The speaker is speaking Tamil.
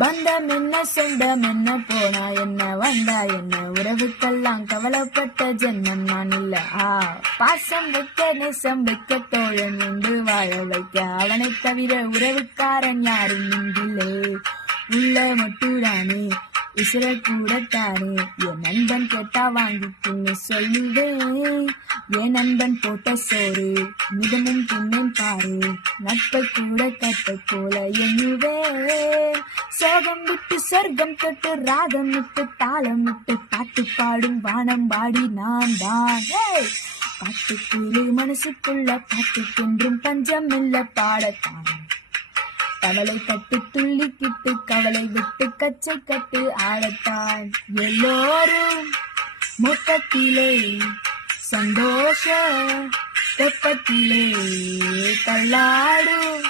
பந்தம் என்ன சொந்தம் என்ன போனா என்ன வந்தா என்ன உறவுக்கெல்லாம் கவலைப்பட்ட ஜென்மம் நான் இல்ல. பாசம் வைக்க நேசம் வைக்க தோழன் உண்டு வாழ வைக்க அவனை தவிர உறவுக்காரன் யாரும் இங்கில்லே. உள்ள மட்டுடானே உசுர கூடத்தானே என் நண்பன் கேட்டா வாங்கிக்குன்னு சொல்லுவேன். என் நண்பன் போட்ட சோறு மிதமும் தின்னேன் பாரு, நட்பை கூட கட்டை போல எண்ணுவேன். சோகம் விட்டு சொர்க்கம் தொட்டு ராகம் விட்டு தாளம் விட்டு பாட்டு பாடும் வானம் பாடி நான் தான். பாட்டுக்குள்ளே மனசுக்குள்ள பாட்டுக்கென்றும் பஞ்சம் இல்ல பாடத்தான். கவலை கட்டு துள்ளிக்கிட்டு கவலை விட்டு கச்சை கட்டு ஆடத்தான். எல்லோரும் மொத்தத்திலே சந்தோஷ வெப்பத்திலே தள்ளாடும்.